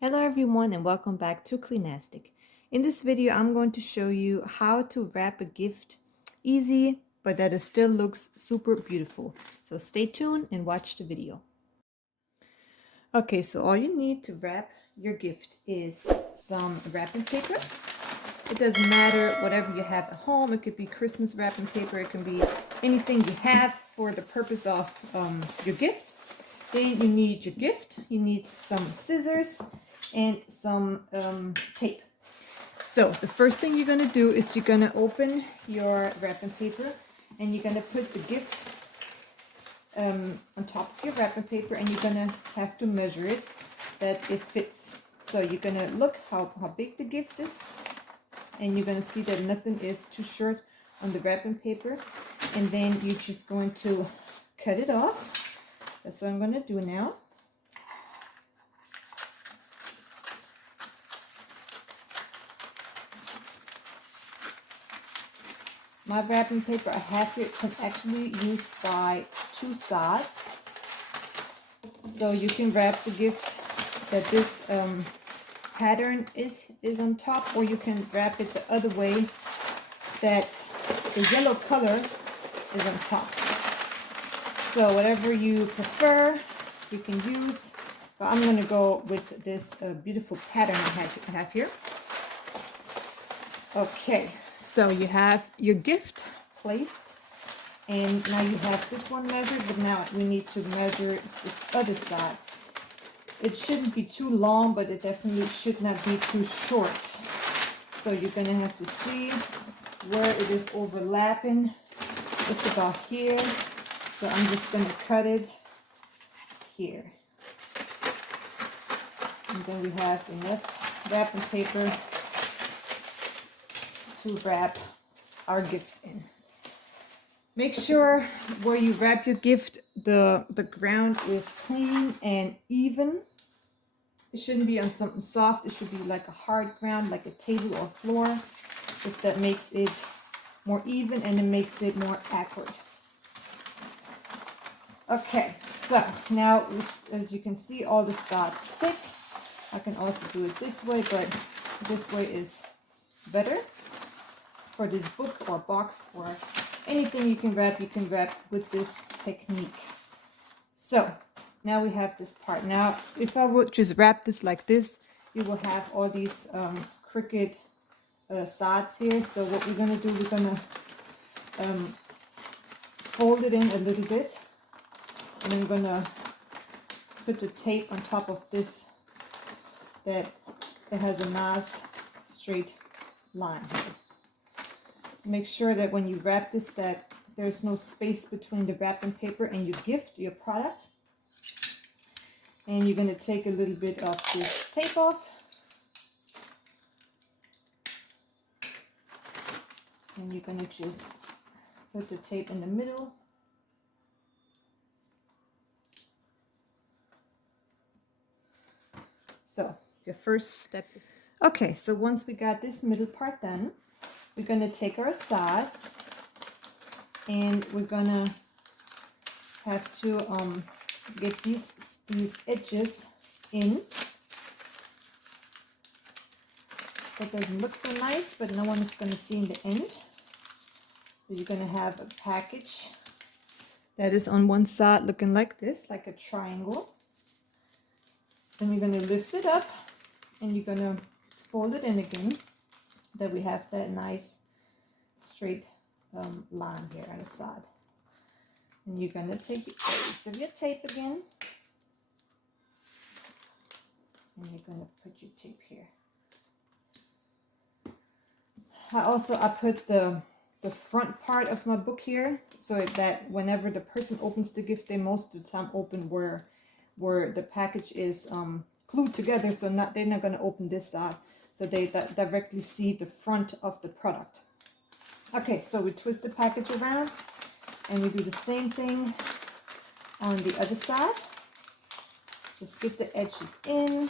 Hello everyone and welcome back to Cleanastic. In this video I'm going to show you how to wrap a gift easy but that it still looks super beautiful. So stay tuned and watch the video. Okay, so all you need to wrap your gift is some wrapping paper. It doesn't matter whatever you have at home. It could be Christmas wrapping paper. It can be anything you have for the purpose of your gift. Then you need your gift. You need some scissors and some tape. So the first thing you're going to do is you're going to open your wrapping paper and you're going to put the gift on top of your wrapping paper, and you're going to have to measure it that it fits. So you're going to look how big the gift is, and you're going to see that nothing is too short on the wrapping paper, and then you're just going to cut it off. That's what I'm going to do now. My wrapping paper I have here can actually used by two sides. So you can wrap the gift that this pattern is on top, or you can wrap it the other way that the yellow color is on top. So whatever you prefer, you can use. But I'm going to go with this beautiful pattern I have here. Okay, so you have your gift placed, and now you have this one measured, but now we need to measure this other side. It shouldn't be too long, but it definitely should not be too short. So you're going to have to see where it is overlapping. It's about here. So I'm just going to cut it here. And then we have enough wrapping paper to wrap our gift in. Make sure where you wrap your gift, the ground is clean and even. It shouldn't be on something soft. It should be like a hard ground, like a table or floor. Just that makes it more even and it makes it more accurate. Okay, so now as you can see, all the sides fit. I can also do it this way, but this way is better for this book or box or anything you can wrap with this technique. So now we have this part. Now if I would just wrap this like this, you will have all these crooked sides here. So what we're going to do, we're going to fold it in a little bit, and I'm going to put the tape on top of this that has a nice straight line here. Make sure that when you wrap this, that there's no space between the wrapping paper and your gift, your product. And you're going to take a little bit of this tape off. And you're going to just put the tape in the middle. So the first step is... Okay, so once we got this middle part done, we're going to take our sides and we're going to have to get these edges in. That doesn't look so nice, but no one is going to see in the end. So you're going to have a package that is on one side looking like this, like a triangle. Then you're going to lift it up and you're going to fold it in again, that we have that nice straight line here on the side. And you're going to take the piece of your tape again, and you're going to put your tape here. I put the front part of my book here, so that whenever the person opens the gift, they most of the time open where the package is glued together, so they're not going to open this side, so they directly see the front of the product. Okay, so we twist the package around and we do the same thing on the other side. Just get the edges in.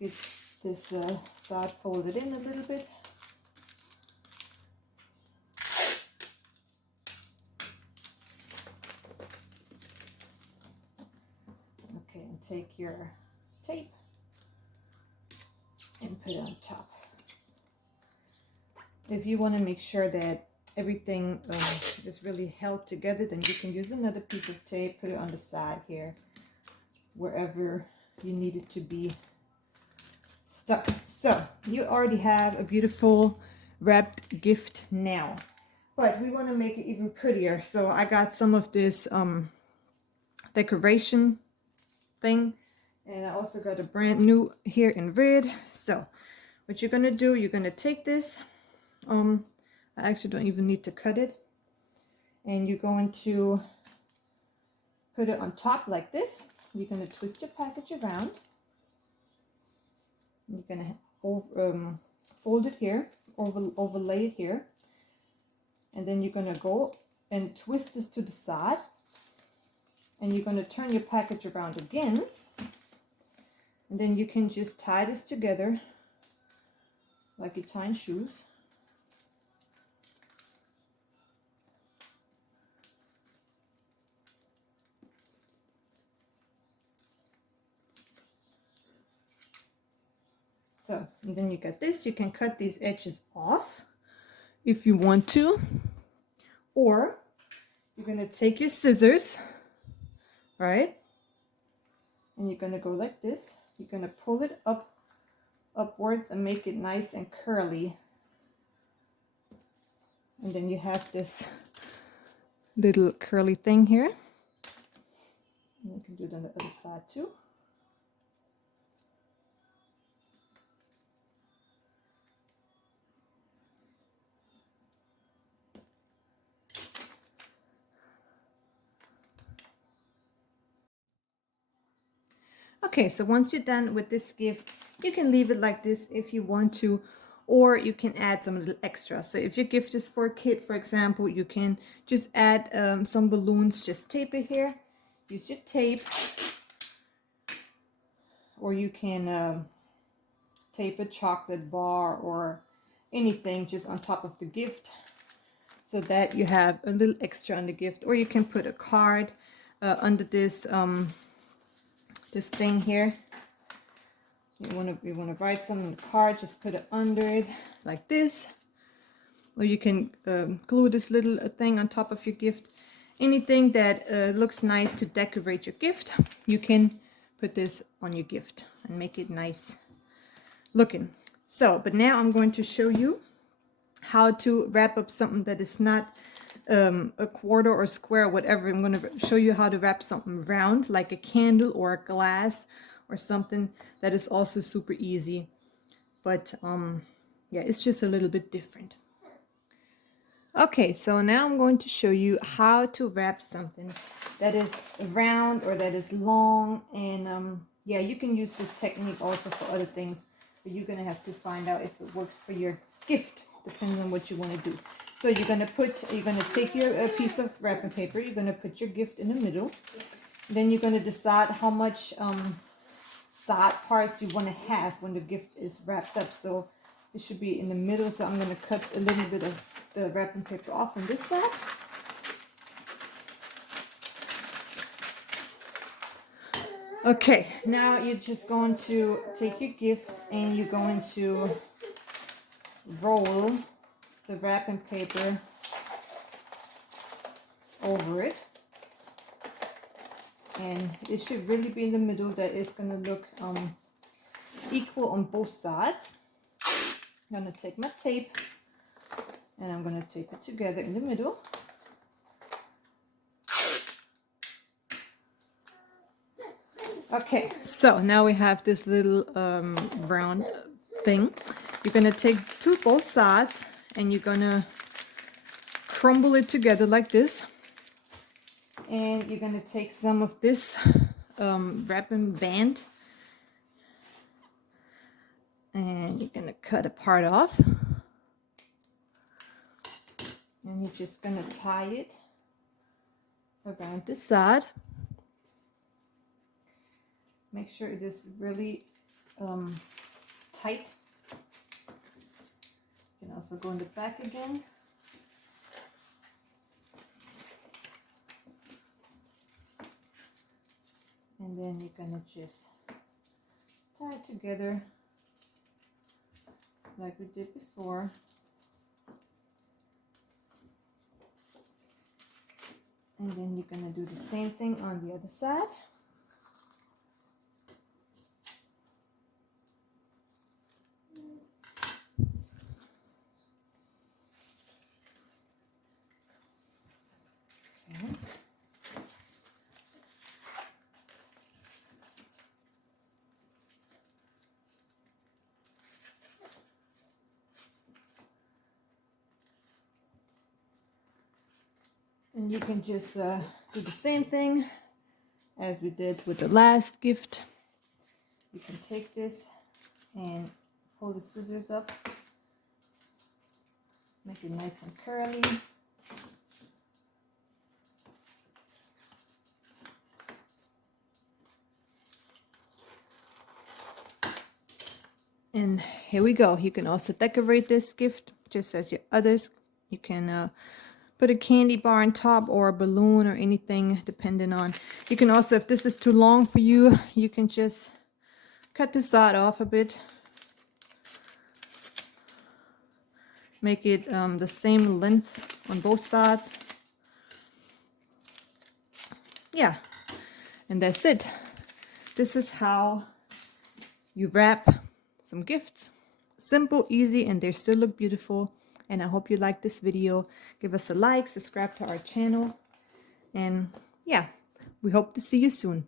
Get this side folded in a little bit. take your tape and put it on top. If you want to make sure that everything is really held together, then you can use another piece of tape, put it on the side here, wherever you need it to be stuck. So you already have a beautiful wrapped gift now, but we want to make it even prettier. So I got some of this decoration thing, and I also got a brand new here in red. So what you're gonna do, you're gonna take this, I actually don't even need to cut it, and you're going to put it on top like this. You're going to twist your package around. You're going to fold it here, overlay it here, and then you're going to go and twist this to the side, and you're going to turn your package around again, and then you can just tie this together like you're tying shoes. So, and then you got this. You can cut these edges off if you want to, or you're going to take your scissors, right, and you're going to go like this. You're going to pull it upwards and make it nice and curly, and then you have this little curly thing here, and you can do it on the other side too. Okay, so once you're done with this gift, you can leave it like this if you want to, or you can add some little extra. So if your gift is for a kid, for example, you can just add some balloons, just tape it here, use your tape, or you can tape a chocolate bar or anything just on top of the gift so that you have a little extra on the gift. Or you can put a card under this this thing here. You want to write something on the card, just put it under it like this. Or you can glue this little thing on top of your gift. Anything that looks nice to decorate your gift, you can put this on your gift and make it nice looking. So, but now I'm going to show you how to wrap up something that is not a quarter or square, whatever. I'm going to show you how to wrap something round, like a candle or a glass or something that is also super easy. But yeah, it's just a little bit different. Okay, so now I'm going to show you how to wrap something that is round or that is long. And yeah, you can use this technique also for other things, but you're going to have to find out if it works for your gift, depending on what you want to do. So you're going to take your piece of wrapping paper, you're going to put your gift in the middle. Then you're going to decide how much side parts you want to have when the gift is wrapped up. So it should be in the middle. So I'm going to cut a little bit of the wrapping paper off on this side. Okay, now you're just going to take your gift and you're going to roll the wrapping paper over it, and it should really be in the middle, that it's going to look equal on both sides. I'm going to take my tape and I'm going to tape it together in the middle. Okay, so now we have this little round thing. You're going to take both sides and you're going to crumble it together like this. And you're going to take some of this wrapping band and you're going to cut a part off. And you're just going to tie it around the side. Make sure it is really tight. You can also go in the back again. And And then you're gonna just tie it together like we did before. And then you're gonna do the same thing on the other side. Okay. And you can just do the same thing as we did with the last gift. You can take this and pull the scissors up, make it nice and curly. And here we go. You can also decorate this gift just as your others. You can put a candy bar on top or a balloon or anything depending on. You can also, if this is too long for you, you can just cut the side off a bit. Make it the same length on both sides. Yeah, and that's it. This is how you wrap some gifts. Simple, easy, and they still look beautiful. And I hope you like this video. Give us a like, subscribe to our channel, and yeah, we hope to see you soon.